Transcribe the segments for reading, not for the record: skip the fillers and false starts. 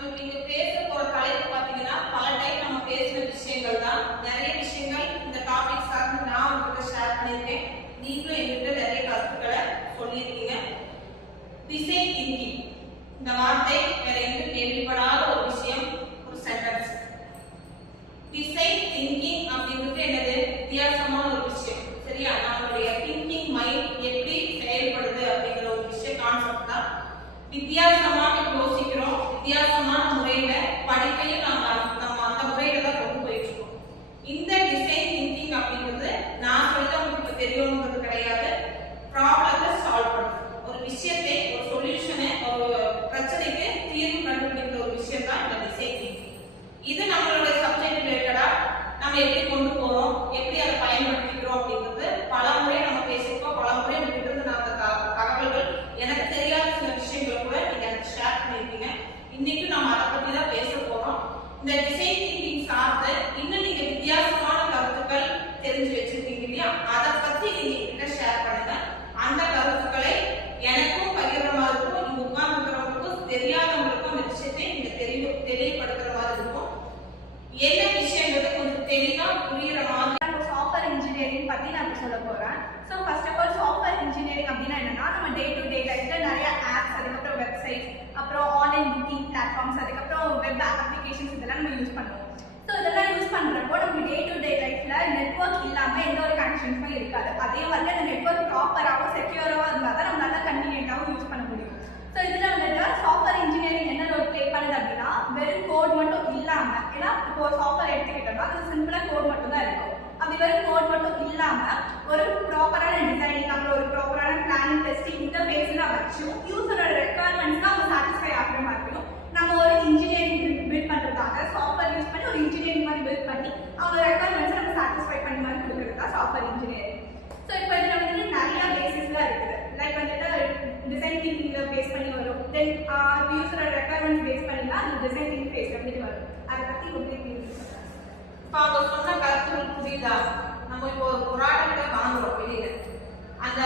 நம்ம இங்க பேச போற தலைப்பு பாத்தீங்கன்னா பல டைம் நம்ம பேசின விஷயங்கள் தான். நிறைய விஷயங்கள் இந்த டாபிக் சார்ந்து நான் உங்ககிட்ட ஷேர் பண்ணியிருக்கேன். நீங்களும் என்கிட்ட நிறைய கருத்துக்களை சொல்லியிருக்கீங்க. டிசைன் திங்கிங் இந்த வார்த்தை வேற எங்கும் கேள்விப்படாத ஒரு விஷயம், ஒரு சென்டென்ஸ். டிசைன் திங்கிங் அப்படிங்கிறது என்னது? வித்தியாசமான ஒரு விஷயம். சரியா? நம்மளுடைய திங்கிங் மைண்ட் எப்படி செயல்படுது அப்படிங்கிற ஒரு விஷயம் கான்செப்ட் தான். வித்தியாசமாக யோசிக்கிறோம், வித்தியாசமான முறையில படிப்பையும் நம்ம அந்த முறையில தான் கொண்டு போயிட்டு இருக்கோம். இந்த டிசைன் திங்கிங் அப்படிங்கிறது நான் சொல்ல உங்களுக்கு தெரியணுங்கிறது கிடையாது. ப்ராப்ளத்தை சால்வ் பண்றது, ஒரு விஷயத்தை, ஒரு சொல்யூஷனை, ஒரு பிரச்சனைக்கு தீர்வு கண்டுபிடிக்கிற ஒரு விஷயம் தான் இந்த டிசைன் திங்கிங். இது நம்மளோட சப்ஜெக்ட் ரிலேட்டடா நம்ம எப்படி கொண்டு போறோம், எப்படி அதை பயன்படுத்திக்கிறோம் அப்படிங்கிறது பல முறை நம்ம பேசியிருக்கோம். பல முறை உங்ககிட்ட இருந்து நாங்க தகவல்கள், எனக்கு தெரியாத சில விஷயங்களை கூட நீங்க எனக்கு ஷேர் பண்ணியிருக்கீங்க. இன்னைக்கு நம்ம அதை பத்தி தான் பேச போறோம். இந்த டிசைன் திங்கிங் சார்ந்து இன்னும் நீங்க வித்தியாசமான கருத்துக்கள் தெரிஞ்சு வச்சிருக்கீங்க இல்லையா? அதை பத்தி நீங்க என்கிட்ட ஷேர் பண்ணுங்க. அந்த கருத்துக்களை எனக்கும் பகிர்ற மாதிரி இருக்கும், இங்க உட்கார்ந்துக்கிறவங்களுக்கும் தெரியாதவங்களுக்கும் அந்த விஷயத்தை நீங்க தெரியப்படுத்துற மாதிரி இருக்கும். என்ன விஷயங்கிறது கொஞ்சம் தெளிவா புரியுற மாதிரி. சாஃப்ட்வேர் இன்ஜினியரிங் பத்தி நான் சொல்ல போறேன். So first of all software engineering அப்படின்னா என்னன்னா, நம்ம டே டு டே லைஃப்ல நிறைய ஆப்ஸ், அதுக்கப்புறம் வெப்சைட்ஸ், அப்புறம் ஆன்லைன் புக்கிங் பிளாட்ஃபார்ம்ஸ், அதுக்கப்புறம் வெப் அப்ளிகேஷன்ஸ் இதெல்லாம் நம்ம யூஸ் பண்ணுவோம். ஸோ இதெல்லாம் யூஸ் பண்றப்போ நமக்கு டே டு டே லைஃப்ல நெட்வொர்க் இல்லாம எந்த ஒரு கனெக்ஷன்ஸும் இருக்காது. அதே மாதிரி அந்த நெட்வொர்க் ப்ராப்பராகவும் செக்யூராகவும் இருந்தால் தான் நம்ம நல்லா கன்வீனியன்ட்டாகவும் யூஸ் பண்ண முடியும். ஸோ இதில் வந்துட்டு சாஃப்ட்வேர் இன்ஜினியரிங் என்ன ரோல் ப்ளே பண்ணுது அப்படின்னா, வெறும் கோட் மட்டும் இல்லாம, ஏன்னா இப்போ ஒரு சாஃப்ட்வேர் எடுத்துக்கிட்டோம்னா அது சிம்பிளா கோட் மட்டும் தான் இருக்கும். அப்படி வெறும் கோட் மட்டும் இல்லாம ஒரு ப்ராப்பரான டிசைனிங், அப்புறம் ஒரு ப்ராப்பரான பிளானிங், டெஸ்டிங், இந்த ஃபேஸ்லாம் வச்சும் யூசரோட ரெக்குவயர்மெண்ட்ஸ்க்கு அவங்க சாட்டிஸ்ஃபை ஆகிற மாதிரியும் நம்ம ஒரு இன்ஜினியரிங் பில்ட் பண்றதுக்காக சாஃப்ட்வேர் யூஸ் பண்ணி ஒரு இன்ஜினியரிங் மாதிரி பில்ட் பண்ணி அவங்க ரெக்குவயர்மெண்ட்ஸை நம்ம சாட்டிஸ்ஃபை பண்ண மாதிரி கொடுக்குறது தான் சாஃப்ட்வேர் இன்ஜினியரிங். ஸோ இப்போ இதில் வந்துட்டு நிறைய பேசிஸ்லாம் இருக்குது. லைக் வந்துட்டு டிசைன் திங்கிங்ல பேஸ் பண்ணி வரும், தென் யூசரோட ரெக்குவயர்மெண்ட்ஸ் பேஸ் பண்ணி தான் அந்த டிசைன் திங்கிங் பேஸ் பண்ணிட்டு வரும். அதை பற்றி உங்களுக்கு இப்போ அவங்க சொன்ன கருத்துக்கள் புரியுதா? நம்ம இப்போ ஒரு ப்ராடக்டை வாங்குறோம் வெளியில, அந்த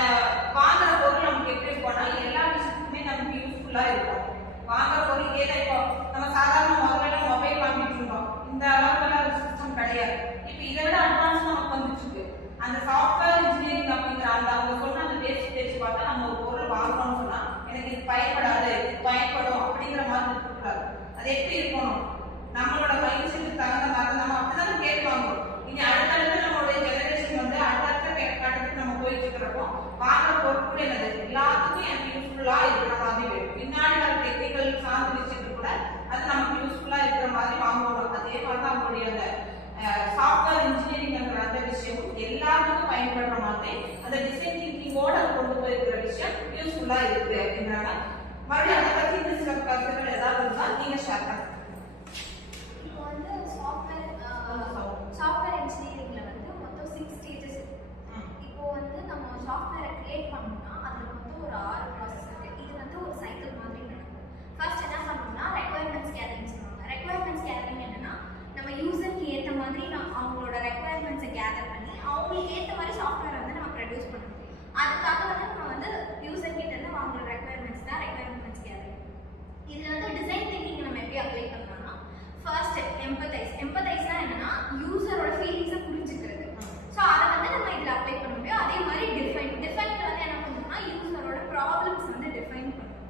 வாங்குற பொருள் நமக்கு எப்படி போனா எல்லா விஷயத்துக்குமே நமக்கு யூஸ்ஃபுல்லா இருக்கும். வாங்குற பொருள் ஏதா இப்போ நம்ம சாதாரண முதல்ல மொபைல் வாங்கிட்டு இருந்தோம், இந்த அளவுக்கு சிஸ்டம் கிடையாது. இப்போ இதை விட அட்வான்ஸ் நமக்கு வந்துட்டு இருக்கு. அந்த சாஃப்ட்வேர் இன்ஜினியரிங் அப்படிங்கிற அந்த அவங்க சொன்ன அந்த பேசிக் பேச்சு பார்த்தா நம்ம ஒரு பொருள் வாங்குறோம்னு சொன்னா எனக்கு இது பயன்படாது, பயன்படும் அப்படிங்கிற மாதிரி இருக்கக்கூடாது. அது எப்படி இருக்கணும்? நம்மளோட மைண்ட் செட்டுக்கு தகுந்த மாதிரி நம்ம அப்படிதான் கேட்டு வாங்குவோம். இனி அடுத்தடுத்து நம்மளுடைய ஜெனரேஷன் வந்து அடுத்தடுத்த கட்டத்துக்கு நம்ம போயிட்டு இருக்கிறப்போ வாங்குற பொருட்கள் என்னது எல்லாத்துக்கும் எனக்கு யூஸ்ஃபுல்லா இருக்கிற மாதிரி வேணும். பின்னாடி வர டெக்னிக்கல் சார்ந்த விஷயத்துக்கு கூட அது நமக்கு யூஸ்ஃபுல்லா இருக்கிற மாதிரி வாங்குவோம். அதே மாதிரி தான் அவங்களுடைய அந்த சாஃப்ட்வேர் இன்ஜினியரிங் அந்த விஷயம் எல்லாத்துக்கும் பயன்படுற மாதிரி அந்த டிசைன் திங்கிங்கோட கொண்டு போயிருக்கிற விஷயம் யூஸ்ஃபுல்லா இருக்கு அப்படின்றாங்க. மறுபடியும் அதை பத்தி இந்த சில கருத்துக்கள் ஏதாவது இருந்தா நீங்க ஷேர் பண்ணுங்க. இப்போ வந்து சாஃப்ட்வேர் இன்ஜினியரிங்ல வந்து மொத்தம் 6 ஸ்டேஜஸ் இருக்கு. இப்போ வந்து நம்ம சாஃப்ட்வேரை கிரியேட் பண்ணோம்னா அதுல மொத்தம் ஒரு 6 ப்ராசஸ் இருக்கு. இது வந்து ஒரு சைக்கிள் மாதிரி நடக்கும். ஃபர்ஸ்ட் என்ன பண்ணணும்னா ரெக்குவயர்மெண்ட்ஸ் கேதரிங் சொல்லுவாங்க. ரெக்குவயர்மெண்ட்ஸ் கேதரிங் என்னன்னா, நம்ம யூசருக்கு ஏற்ற மாதிரி அவங்களோட ரெக்குவயர்மெண்ட்ஸை கேதர் பண்ணி அவங்களுக்கு ஏற்ற மாதிரி சாஃப்ட்வேர் வந்து நம்ம ப்ரொடியூஸ் பண்ணணும். அதுக்காக வந்து நம்ம வந்து யூசர் கிட்ட இருந்து அவங்களோட ரெக்குவயர்மெண்ட்ஸ் தான் ரெக்குவயர்மெண்ட்ஸ் கேதரிங். இதுல வந்து டிசைன் திங்கிங் நம்ம எப்படி அப்ளை பண்ணலாம்னா, ஃபர்ஸ்ட் எம்பத்தைஸ்னா என்னன்னா யூசரோட ஃபீலிங்ஸை புரிஞ்சுக்கிறது. ஸோ அதை வந்து நம்ம இதில் அப்ளை பண்ண முடியும். அதே மாதிரி டிஃபைன்ல வந்து என்ன பண்ணணும்னா யூசரோட ப்ராப்ளம்ஸ் வந்து டிஃபைன் பண்ணணும்.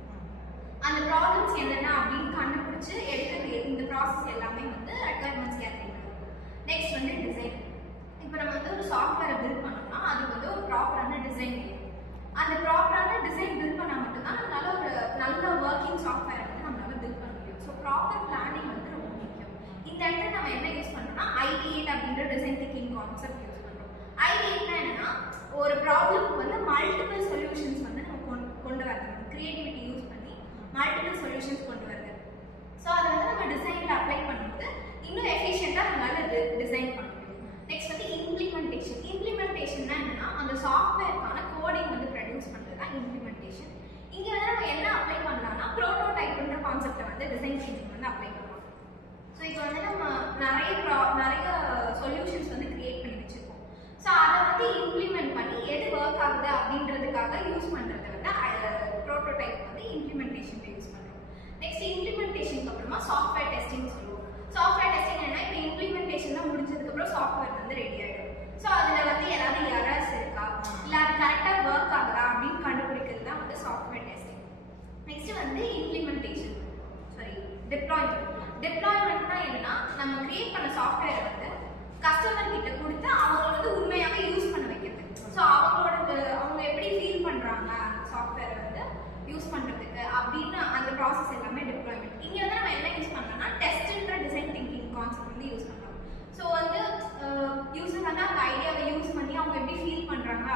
அந்த ப்ராப்ளம்ஸ் என்னென்ன அப்படின்னு கண்டுபிடிச்சு எடுக்கிறது. இந்த ப்ராசஸ் எல்லாமே வந்து ரெக்குவயர்மெண்ட்ஸ் கேதரிங். நெக்ஸ்ட் வந்து டிசைன். இப்போ நம்ம வந்து ஒரு சாஃப்ட்வேரை பில்ட் பண்ணோம்னா அதுக்கு வந்து ஒரு ப்ராப்பரான டிசைன் வேணும். அந்த ப்ராப்பரான டிசைன் பில்ட் பண்ணால் மட்டும்தான் நம்மளால ஒரு நல்ல ஒர்க்கிங் சாஃப்ட்வேரை வந்து நம்மளால பில்ட் பண்ண முடியும். ஸோ ப்ராப்பர் பிளானிங் வந்து ரொம்ப முக்கியம். இந்த இடத்துல நம்ம என்ன யூஸ் பண்ணுறோம்னா IDEAT அப்படின்ற டிசைன் திங்கிங் கான்செப்ட் யூஸ் பண்ணுறோம். IDEATனா என்னன்னா, ஒரு ப்ராப்ளம்க்கு வந்து மல்டிபிள் சொல்யூஷன்ஸ் வந்து நம்ம கொண்டு வரணும். கிரியேட்டிவிட்டி யூஸ் பண்ணி மல்டிபிள் சொல்யூஷன்ஸ் கொண்டு வருது. ஸோ அதை வந்து நம்ம டிசைனில் அப்ளை பண்ணும்போது இன்னும் எஃபிஷியண்டாக நம்மளால டிசைன் பண்ண முடியும். நெக்ஸ்ட் வந்து இம்ப்ளிமெண்டேஷன். இம்ப்ளிமெண்டேஷன்னா என்னன்னா, அந்த சாஃப்ட்வேருக்கான கோடிங் வந்து ப்ரொடியூஸ் பண்ணுறது தான் இம்ப்ளிமெண்டேஷன். இங்கே வந்து நம்ம என்ன அப்ளை பண்ணலாம்னா, ப்ரோட்டோடைப்ன்ற கான்செப்டை வந்து டிசைன் திங்கிங் வந்து அப்ளை பண்ணலாம். ஸோ இப்போ வந்து நம்ம நிறைய சொல்யூஷன்ஸ் வந்து கிரியேட் பண்ணி வச்சிருக்கோம். ஸோ அதை வந்து இம்ப்ளிமெண்ட் பண்ணி எது ஒர்க் ஆகுது அப்படின்றதுக்காக யூஸ் பண்ணுறது வந்து ப்ரோட்டோடைப் வந்து இம்ப்ளிமெண்டேஷன் யூஸ் பண்ணுறோம். நெக்ஸ்ட் இம்ப்ளிமெண்டேஷனுக்கு அப்புறமா டிப்ளாய்மெண்ட்னா என்னன்னா நம்ம கிரியேட் பண்ண சாஃப்ட்வேரை வந்து கஸ்டமர் கிட்ட கொடுத்து அவங்க வந்து உண்மையாகவே யூஸ் பண்ண வைக்கிறது. ஸோ அவங்க எப்படி ஃபீல் பண்ணுறாங்க அந்த சாஃப்ட்வேரை வந்து யூஸ் பண்ணுறதுக்கு அப்படின்னு அந்த ப்ராசஸ் எல்லாமே டிப்ளாய்மெண்ட். இங்கே வந்து நம்ம என்ன யூஸ் பண்ணோம்னா டெஸ்ட்ன்ற டிசைன் திங்கிங் கான்செப்ட் வந்து யூஸ் பண்ணுறோம். ஸோ வந்து யூஸர் வந்து அந்த ஐடியாவை யூஸ் பண்ணி அவங்க எப்படி ஃபீல் பண்ணுறாங்க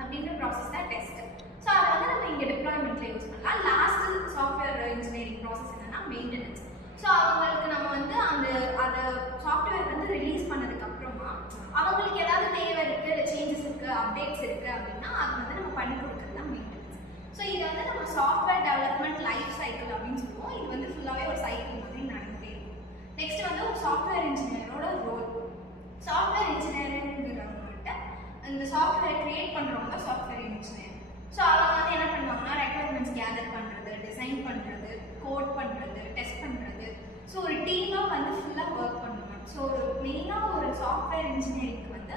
அப்படின்ற ப்ராசஸ் தான் டெஸ்ட். ஸோ அதை வந்து நம்ம இங்கே டிப்ளாய்மெண்ட்டில் யூஸ் பண்ணலாம். லாஸ்ட் சாஃப்ட்வேர் இன்ஜினியரிங் ப்ராசஸ் என்னன்னா மெயின்டெனன்ஸ். ஸோ அவங்களுக்கு நம்ம வந்து அந்த சாஃப்ட்வேர் வந்து ரிலீஸ் பண்ணதுக்கு அப்புறமா அவங்களுக்கு ஏதாவது தேவை இருக்கு, சேஞ்சஸ் இருக்கு, அப்டேட்ஸ் இருக்கு அப்படின்னா அது வந்து நம்ம பண்ணி கொடுக்குறது தான் மெயின்டெனன்ஸ். ஸோ இது வந்து நம்ம சாஃப்ட்வேர் டெவலப்மெண்ட் லைஃப் சைக்கிள் அப்படின்னு சொல்லுவோம். இது வந்து ஃபுல்லாகவே ஒரு சைக்கிள் மாதிரி நடந்துகிட்டே இருக்கும். நெக்ஸ்ட் வந்து ஒரு சாஃப்ட்வேர் இன்ஜினியரோட ரோல். சாஃப்ட்வேர் இன்ஜினியருங்கிறவங்ககிட்ட இந்த சாஃப்ட்வேர் கிரியேட் பண்ணுறவங்க சாஃப்ட்வேர் இன்ஜினியர். ஸோ அவங்க வந்து என்ன பண்ணுவாங்கன்னா ரெக்குவயர்மெண்ட்ஸ் கேதர் பண்ணுறது, டிசைன் பண்ணுறது, கோட் பண்ணுறது, டெஸ்ட் பண்ணுறது. ஸோ ஒரு டீமாக வந்து ஃபுல்லாக ஒர்க் பண்ணுவாங்க. ஸோ ஒரு மெயினாக ஒரு சாஃப்ட்வேர் இன்ஜினியரிங்க்கு வந்து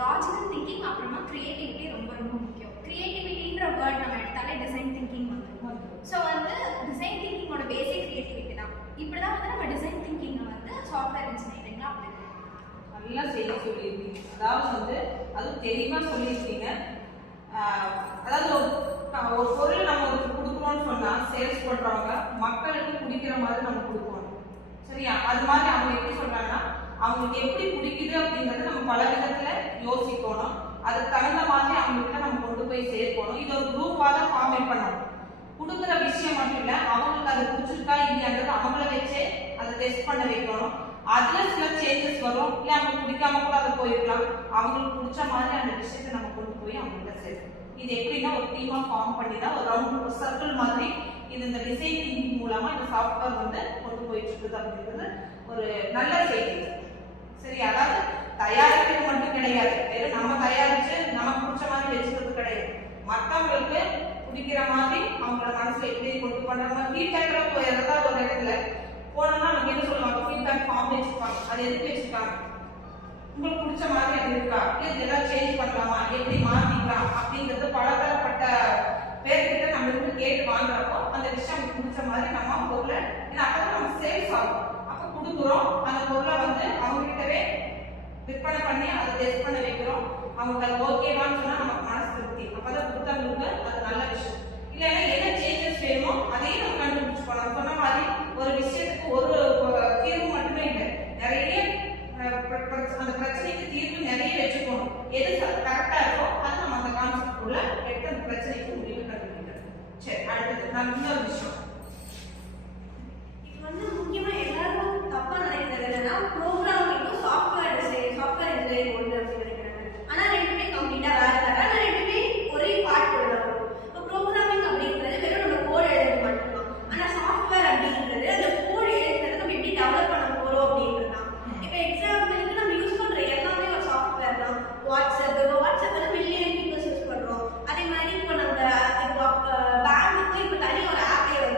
லாஜிக்கல் திங்கிங் அப்புறமா க்ரியேட்டிவிட்டி ரொம்ப ரொம்ப முக்கியம். க்ரியேட்டிவிட்டின்ற வேர்ட் நம்ம எடுத்தாலே டிசைன் திங்கிங் வந்துடும். ஸோ வந்து டிசைன் திங்கிங்கோட பேசிக் க்ரியேட்டிவிட்டி தான். இப்படி தான் வந்து நம்ம டிசைன் திங்கிங்கை வந்து சாஃப்ட்வேர் இன்ஜினியரிங்கில் அப்ளை பண்ணுவோம். நல்லா செய்ய சொல்லியிருக்கீங்க. அதாவது வந்து அதுவும் தெளிவாக சொல்லியிருக்கீங்க. அதாவது ஒரு பொருள் நம்ம ஒருத்தர் கொடுக்குறோம்னு சொன்னால் சேல்ஸ் பண்ணுறவங்க மக்களுக்கு பிடிக்கிற மாதிரி நம்ம கொடுக்கணும். சரியா? அது மாதிரி அவங்க எப்படி சொல்கிறாங்கன்னா அவங்களுக்கு எப்படி பிடிக்குது அப்படிங்கிறது நம்ம பல விதத்தில் யோசிக்கணும். அதுக்கு தகுந்த மாதிரி அவங்ககிட்ட நம்ம கொண்டு போய் சேர்க்கணும். இது ஒரு குரூப்பாக தான் ஃபார்மேட் பண்ணணும். கொடுக்குற விஷயம் மட்டும் இல்லை, அவங்களுக்கு அது பிடிச்சிருக்கா இல்லையான்றது அவங்கள வச்சே அதை டெஸ்ட் பண்ண வைக்கணும். அதில் சில சேஞ்சஸ் வரும், இல்லை அவங்களுக்கு பிடிக்காம கூட அதை போயிருக்கலாம். அவங்களுக்கு பிடிச்ச மாதிரி அந்த விஷயத்தை நம்ம கொண்டு போய் அவங்கள்ட்ட சேர்க்கணும். இது எப்படின்னா ஒரு டீமாக ஃபார்ம் பண்ணி தான் ஒரு ரவுண்ட் சர்க்கிள் மாதிரி இது இந்த டிசைன் திங்கிங் மூலமாக இந்த சாஃப்ட்வேர் வந்து கொண்டு போயிட்டு இருக்குது அப்படிங்கிறது ஒரு நல்ல செய்தி. சரி, அதாவது தயாரிக்கிறது மட்டும் கிடையாது, வெறும் நம்ம தயாரிச்சு நமக்கு பிடிச்ச மாதிரி வச்சுக்கிறது கிடையாது. மற்றவங்களுக்கு பிடிக்கிற மாதிரி அவங்களோட மனசுல எப்படி கொண்டு பண்றாங்க. ஃபீட்பேக்கெல்லாம் போயிடுறதா ஒரு இடத்துல போனோம்னா நமக்கு என்ன சொல்லுவாங்க, ஃபீட்பேக் ஃபார்ம் வச்சுருப்பாங்க. அது எதுக்கு வச்சுருக்காங்க, உங்களுக்கு பிடிச்ச மாதிரி அது இருக்கா, இல்லை இதெல்லாம் சேஞ்ச் பண்ணலாமா, எப்படி மாற்றிக்கலாம் அப்படிங்கிறது பலதரப்பட்ட பேர்கிட்ட நம்ம இருந்து கேட்டு வாங்குறப்போ அந்த விஷயம் நமக்கு பிடிச்ச மாதிரி நம்ம பொருளை, ஏன்னா அப்போ நம்ம சேல்ஸ் ஆகும். அப்போ கொடுக்குறோம் அந்த பொருளை வந்து அவங்ககிட்டவே விற்பனை பண்ணி அதை டெஸ்ட் பண்ண வைக்கிறோம். அவங்களுக்கு அது ஓகேவான்னு சொன்னால் நமக்கு மனசு திருப்தி. அப்போதான் கொடுத்தவங்களுக்கு அது நல்ல விஷயம். இல்லைன்னா என்ன சேஞ்சஸ் வேணுமோ அதையும் நம்ம கண்டுபிடிச்சு போகலாம். சொன்ன மாதிரி ஒரு விஷயத்துக்கு ஒரு தீர்வு மட்டுமே இல்லை, நிறைய அந்த பிரச்சனைக்கு தீர்வு நிறைய வச்சுக்கணும். எது கரெக்டாக இருக்கோ அதை நம்ம அந்த கான்செப்ட் உள்ள எடுத்து அந்த பிரச்சனைக்கு முடிவு கண்டுபிடிக்கிறது. சரி, அடுத்தது நான் இன்னொரு விஷயம். இது வந்து முக்கியமாக எல்லாரும் தப்பாக நினைக்கிறது என்னன்னா ப்ரோக்ராமிங்கும் சாஃப்ட்வேர் இன்ஜினியரிங் ஒன்று அப்படின்னு நினைக்கிறாங்க. ஆனால் ரெண்டுமே கம்ப்ளீட்டாக வேறு வேறு, ஆனால் ரெண்டுமே ஒரே பார்ட் கூட தான் வரும். இப்போ ப்ரோக்ராமிங் அப்படின்றது வெறும் நம்ம கோட் எழுதுறது மட்டும்தான். ஆனால் சாஃப்ட்வேர் அப்படின்றது அந்த கோட் எழுதுறது நம்ம எப்படி டெவலப் பண்ண போகிறோம் அப்படின்றது தான். இப்போ எக்ஸாம்பிளுக்கு நம்ம யூஸ் பண்ணுற எல்லாமே ஒரு சாஃப்ட்வேர் தான். வாட்ஸ்அப் வந்து மில்லியன் பீப்புள்ஸ் யூஸ் பண்ணுறோம். அதே மாதிரி இப்போ நம்ம பேங்க்குக்கு இப்போ தனி ஒரு ஆப்பே வந்து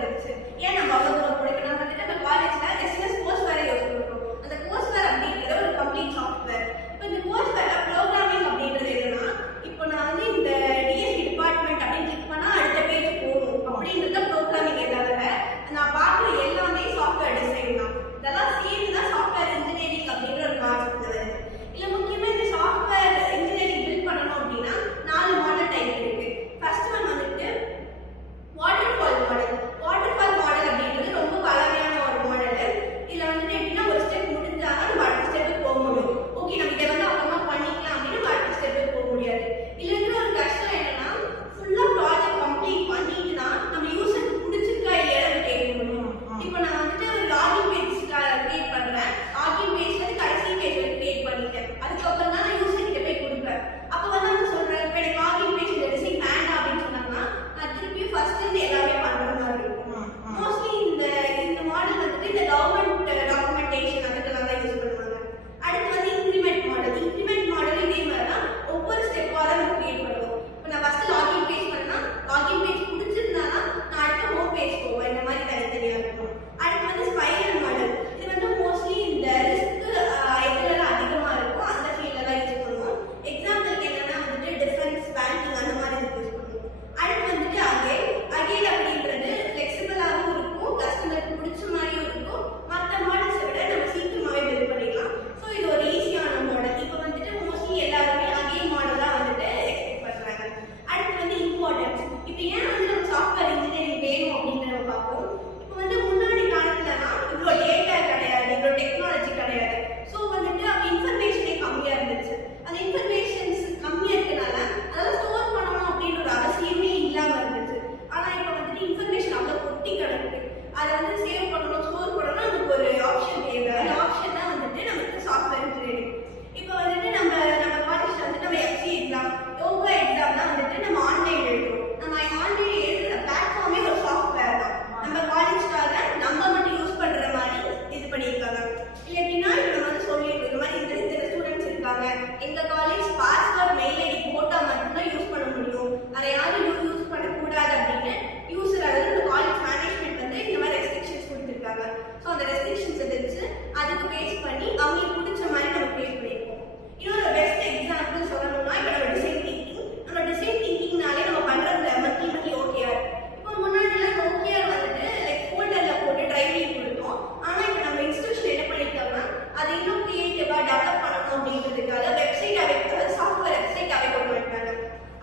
அதுக்கு பேஸ் பண்ணி அவங்களுக்கு பிடிச்ச மாதிரி நம்ம கிரியேட் பண்ணியிருப்போம். இன்னொரு பெஸ்ட் எக்ஸாம்பிள் சொல்லணும்னா இப்போ நம்ம டிசைன் திங்கிங். நம்ம டிசைன் திங்கிங்னாலே நம்ம பண்ணுறது மத்தி ஓகேஆர். இப்போ முன்னாடிலாம் ஓகேஆர் வந்துட்டு லைக் ஃபோல்டரில் போட்டு டிரைவிங் கொடுத்தோம். ஆனால் இப்போ நம்ம இன்ஸ்டியூஷன் என்ன பண்ணிட்டோம்னா அதை இன்னும் கிரியேட்டிவாக டெவலப் பண்ணணும் அப்படிங்கிறதுக்காக வெப்சைட் அவைக்காக சாஃப்ட்வேர் வெப்சைட் அவை கொண்டு வந்துட்டாங்க.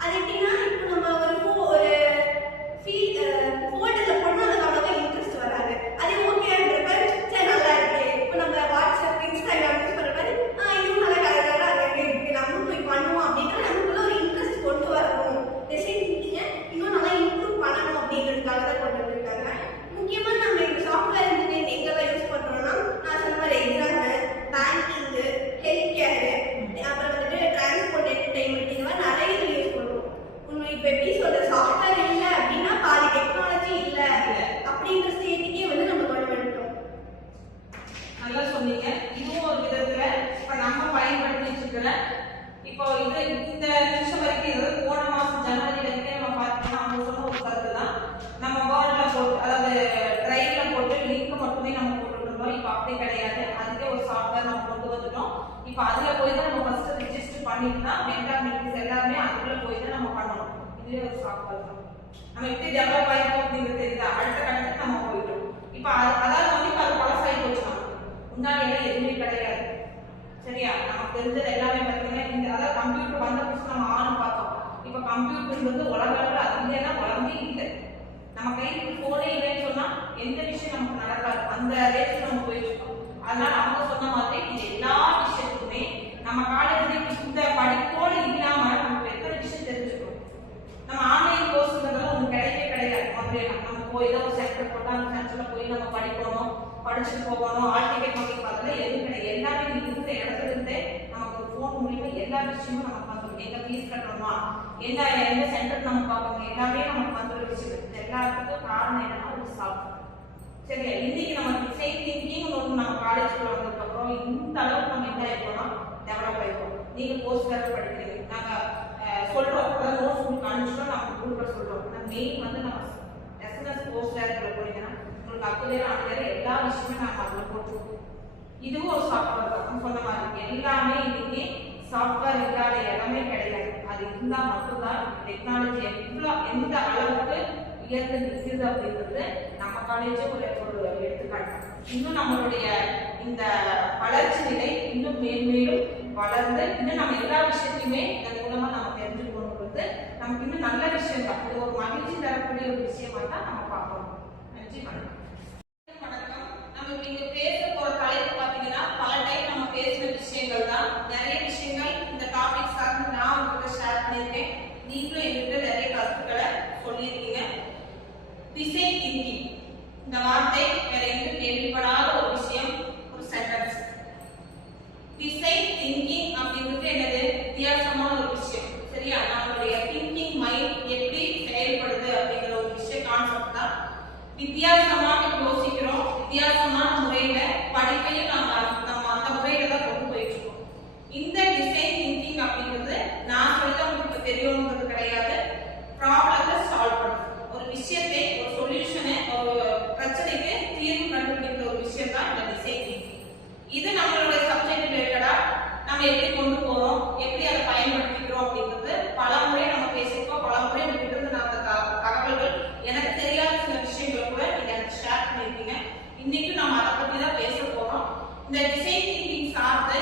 அது எப்படின்னா இப்போ நம்ம ஒரு ஃபோல்டரில் போட்டு நமக்கு அவ்வளோவா இன்ட்ரெஸ்ட் வராது. அதே ஓகேன்றப்ப சரி நல்லா இருக்கு. இப்போ நம்ம வாட்ஸ்அப் இன்ஸ்டாகிராம் யூஸ் பண்ணுறது இதுவும் நல்லா கலராக அங்கே இருக்கு, நம்மளும் போய் பண்ணுவோம் அப்படின்னா நமக்குள்ள ஒரு இன்ட்ரெஸ்ட் கொண்டு வரணும். டிசைன் திங்கிங்கை இன்னும் நல்லா இம்ப்ரூவ் பண்ணணும் அப்படிங்கிறதுக்காக தான் கொண்டு வந்திருக்காங்க. முக்கியமாக நம்ம இந்த சாஃப்ட்வேர் இன்ஜினியரிங் எங்கெல்லாம் யூஸ் பண்ணுறோம்னா நான் சொன்ன மாதிரி எக்ஸாம்பிள் பேங்கிங்கு, ஹெல்த் கேரு, அப்புறம் வந்துட்டு டிரான்ஸ்போர்ட், என்டர்டைன்மெண்ட், இந்த மாதிரி நிறைய இதில் யூஸ் பண்ணுறோம். உண்மை இப்போ எப்படி சொல்ற சாஃப்ட்வேர் இல்லை அப்படின்னா பாதி டெக்னாலஜி இல்லை அப்படின்ற ஸ்டேட்டுக்கே வந்து நம்ம கொண்டு வந்துட்டோம். நல்லா சொன்னீங்க. இதுவும் ஒரு விதத்துல இப்ப நம்ம பயன்படுத்தி வச்சிருக்கிற இப்போ இது இந்த நிமிஷம் வரைக்கும் போன மாசம் ஜனவரி வரைக்கும் நம்ம பார்த்தோம்னா அவங்க சொன்ன ஒரு கருத்து தான். நம்ம வேர்ட்ல போட்டு அதாவது டிரைவ்ல போட்டு லிங்க் மட்டுமே நம்ம போட்டுருந்தோம். இப்போ அப்படி கிடையாது. அதுக்கே ஒரு சாஃப்ட்வேர் நம்ம கொண்டு வந்துட்டோம். இப்போ அதுல போய் தான் நம்ம ஃபர்ஸ்ட் ரிஜிஸ்டர் பண்ணிட்டு தான் மென்டா மீட்டிங்ஸ் எல்லாமே அதுக்குள்ள போய் தான் நம்ம பண்ணணும். இதுவே ஒரு சாஃப்ட்வேர் தான். நம்ம எப்படி டெவலப் ஆகிருக்கோம் அப்படிங்கிறது தெரியுதா? அடுத்த கட்டத்துக்கு நம்ம போயிட்டோம். இப்போ அதாவது வந்து இப்போ அது பழசாகி போச்சு. முன்னாடி எல்லாம் எதுவுமே கிடையாது. சரியா? நமக்கு தெரிஞ்சது எல்லாமே பார்த்தீங்கன்னா இந்த அதாவது கம்ப்யூட்டர் வந்த புதுசு நம்ம ஆன் பார்த்தோம். இப்போ கம்ப்யூட்டர்ன்றது உலக அளவில் அது இல்லைன்னா உலகமே இல்லை. நம்ம கைக்கு போனே இல்லைன்னு சொன்னா எந்த விஷயம் நமக்கு நடக்காது. அந்த ரேட்டுக்கு நம்ம போயிட்டு இருக்கோம். அதனால அவங்க சொன்ன மாதிரி இது எல்லா விஷயத்துக்குமே நம்ம காலேஜ்ல இந்த படிப்போடு இல்லாம நமக்கு எத்தனை விஷயம் தெரிஞ்சுக்கணும். நம்ம ஆன்லைன் கோர்ஸ்ங்கிறதுல ஒன்று கிடையவே கிடையாது. முதல்ல நம்ம போய் தான் ஒரு சென்டர் போட்டால் அந்த சென்டர்ல போய் நம்ம படிக்கணும், படிச்சுட்டு போகணும், ஆல் டிக்கெட் வாங்கி பார்த்ததுல எதுவும் கிடையாது. எல்லாமே இருந்த இடத்துல இருந்தே நமக்கு ஒரு ஃபோன் மூலியமா எல்லா விஷயமும் நமக்கு வந்துடும். எங்க ஃபீஸ் கட்டணுமா, எந்த சென்டர் நம்ம பார்க்கணும், எல்லாமே நமக்கு வந்து ஒரு விஷயம். இது எல்லாத்துக்கும் காரணம் என்னன்னா ஒரு சாஃப்ட்வேர். சரியா? இன்னைக்கு நம்ம டிசைன் திங்கிங் ஒன்று நம்ம காலேஜ்ல வந்ததுக்கப்புறம் இந்த அளவுக்கு நம்ம என்ன ஆயிருக்கோம்னா டெவலப் ஆயிருக்கோம். நீங்க போஸ்ட் கிராஜுவேட் படிக்கிறீங்க, நாங்க சொல்றோம், அதாவது நோட்ஸ் உங்களுக்கு அனுப்பிச்சோம், நம்ம குரூப்ல சொல்றோம். மெயின் வந்து நம்ம எஸ்என்எஸ் போஸ்ட் கிராஜுவேட் போனீங்கன்னா உங்களுக்கு அக்குலேயே அங்கே எல்லா விஷயமே நாங்கள் அதில் போட்டுருக்கோம். இதுவும் ஒரு சாஃப்ட்வேர் தான். சொன்ன மாதிரி எல்லாமே இன்னைக்கு சாஃப்ட்வேர் இல்லாத இடமே கிடையாது. அது இருந்தால் மட்டும்தான் டெக்னாலஜி எந்த அளவுக்கு உயர்ந்து நிற்குது அப்படிங்கிறது நம்ம காலேஜே ஒரு எடுத்துக்காட்டு. இன்னும் நம்மளுடைய இந்த வளர்ச்சி நிலை இன்னும் மேன்மேலும் வளர்ந்து இன்னும் நம்ம எல்லா விஷயத்தையுமே இதன் மூலமா நம்ம தெரிஞ்சுக்கணுங்கிறது நமக்கு இன்னும் நல்ல விஷயம் தான். இது ஒரு மகிழ்ச்சி தரக்கூடிய ஒரு விஷயமா தான் நம்ம பார்க்கணும். நன்றி, வணக்கம். வணக்கம். நம்ம இங்க பேச போற தலைப்பு பாத்தீங்கன்னா பல டைம் நம்ம பேசின விஷயங்கள் தான். நிறைய விஷயங்கள் இந்த டாபிக் சார்ந்து நான் உங்ககிட்ட ஷேர் பண்ணியிருக்கேன். நீங்களும் என்கிட்ட நிறைய கருத்துக்களை சொல்லியிருக்கீங்க. டிசைன் திங்கிங் இந்த வார்த்தை வேற எங்கும் கேள்விப்படாத ஒரு விஷயம், ஒரு சென்டென்ஸ். டிசைன் திங்கிங் அப்படிங்கிறது என்னது? வித்தியாசமான ஒரு விஷயம். சரியா? நம்மளுடைய திங்கிங் மைண்ட் எப்படி செயல்படுது அப்படிங்கிற ஒரு விஷயம் கான்செப்ட் தான். வித்தியாசமாக யோசிக்கிறோம், வித்தியாசமான முறையில படிப்பையும் நம்ம அந்த முறையில தான் கொண்டு போயிட்டு இருக்கோம். இந்த டிசைன் திங்கிங் அப்படிங்கிறது நான் சொல்ல உங்களுக்கு தெரியணுங்கிறது கிடையாது. ப்ராப்ளத்தை சால்வ் பண்ணுறது, ஒரு விஷயத்தை, ஒரு சொல்யூஷனை, ஒரு பிரச்சனைக்கு தீர்வு கண்டுபிடிக்கிற ஒரு விஷயம் தான் இந்த டிசைன் திங்கிங். இது நம்மளுடைய சப்ஜெக்ட் ரிலேட்டடா நம்ம எப்படி கொண்டு போறோம், எப்படி அதை பயன்படுத்திக்கிறோம் அப்படிங்கிறது பல முறை நம்ம பேசியிருக்கோம். பல முறை உங்ககிட்ட இருந்து நான் தகவல்கள் எனக்கு தெரியாத சில விஷயங்களை கூட நீங்க எனக்கு ஷேர் பண்ணியிருக்கீங்க. இன்னைக்கு நம்ம அதை பத்தி தான் பேச போறோம். இந்த டிசைன் திங்கிங் சார்ந்த